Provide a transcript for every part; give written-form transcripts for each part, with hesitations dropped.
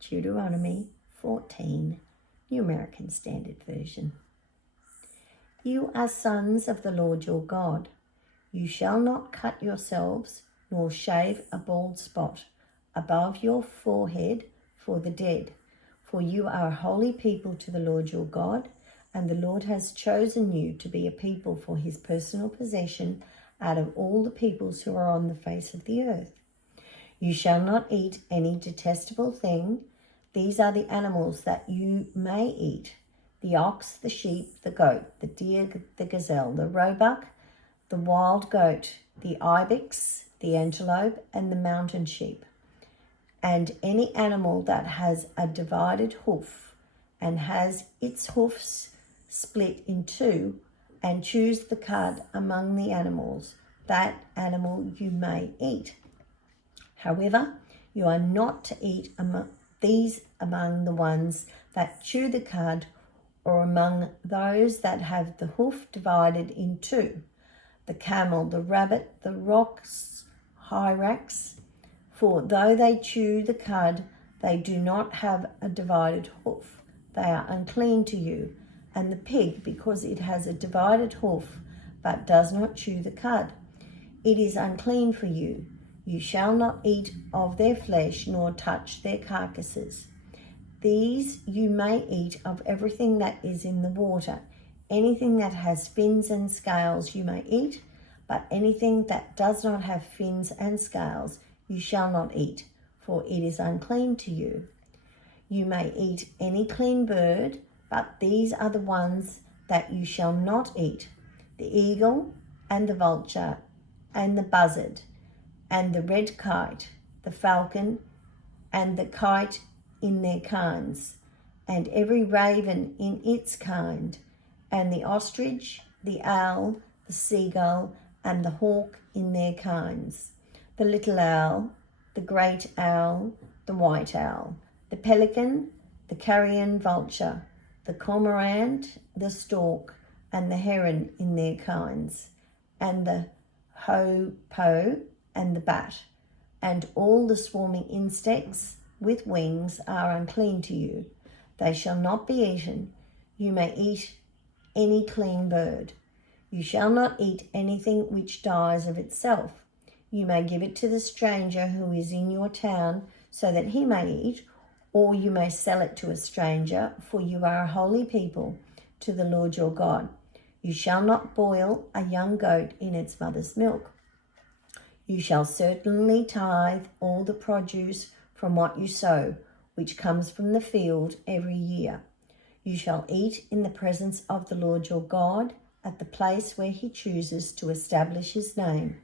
Deuteronomy 14, New American Standard Version. You are sons of the Lord your God. You shall not cut yourselves, nor shave a bald spot above your forehead for the dead, for you are a holy people to the Lord your God, and the Lord has chosen you to be a people for his personal possession out of all the peoples who are on the face of the earth. You shall not eat any detestable thing. These are the animals that you may eat: the ox, the sheep, the goat, the deer, the gazelle, the roebuck, the wild goat, the ibex, the antelope, and the mountain sheep, and any animal that has a divided hoof and has its hoofs split in two, and chews the cud among the animals, that animal you may eat. However, you are not to eat among the ones that chew the cud, or among those that have the hoof divided in two: the camel, the rabbit, the hyrax. For though they chew the cud, they do not have a divided hoof. They are unclean to you. And the pig, because it has a divided hoof, but does not chew the cud, it is unclean for you. You shall not eat of their flesh, nor touch their carcasses. These you may eat of everything that is in the water. Anything that has fins and scales you may eat, but anything that does not have fins and scales you shall not eat, for it is unclean to you. You may eat any clean bird, but these are the ones that you shall not eat: the eagle, and the vulture, and the buzzard, and the red kite, the falcon, and the kite in their kinds, and every raven in its kind, and the ostrich, the owl, the seagull, and the hawk in their kinds, the little owl, the great owl, the white owl, the pelican, the carrion vulture, the cormorant, the stork, and the heron in their kinds, and the hoopoe and the bat, and all the swarming insects with wings are unclean to you. They shall not be eaten. You may eat any clean bird. You shall not eat anything which dies of itself. You may give it to the stranger who is in your town, so that he may eat, or you may sell it to a stranger, for you are a holy people to the Lord your God. You shall not boil a young goat in its mother's milk. You shall certainly tithe all the produce from what you sow, which comes from the field every year. You shall eat in the presence of the Lord your God at the place where he chooses to establish his name,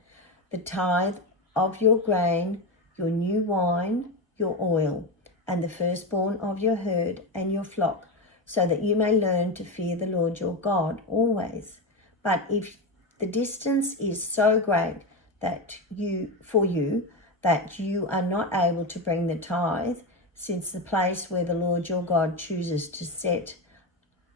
the tithe of your grain, your new wine, your oil, and the firstborn of your herd and your flock, so that you may learn to fear the Lord your God always. But if the distance is so great that you are not able to bring the tithe, since the place where the Lord your God chooses to set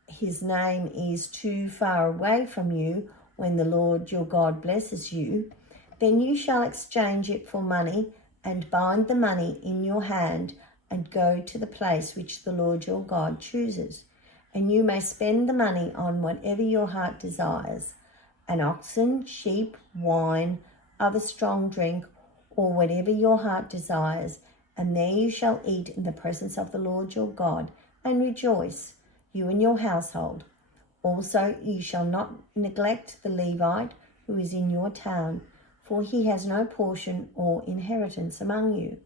his name is too far away from you when the Lord your God blesses you, then you shall exchange it for money and bind the money in your hand and go to the place which the Lord your God chooses. And you may spend the money on whatever your heart desires: an oxen, sheep, wine, other strong drink, or whatever your heart desires. And there you shall eat in the presence of the Lord your God and rejoice, you and your household. Also you shall not neglect the Levite who is in your town, for he has no portion or inheritance among you.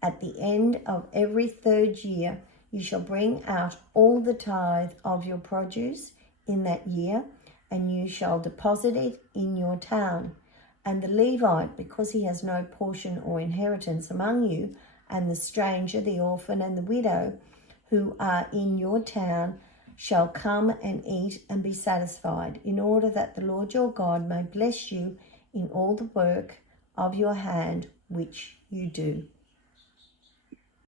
At the end of every third year you shall bring out all the tithe of your produce in that year, and you shall deposit it in your town. And the Levite, because he has no portion or inheritance among you, and the stranger, the orphan, and the widow who are in your town, shall come and eat and be satisfied, in order that the Lord your God may bless you in all the work of your hand which you do.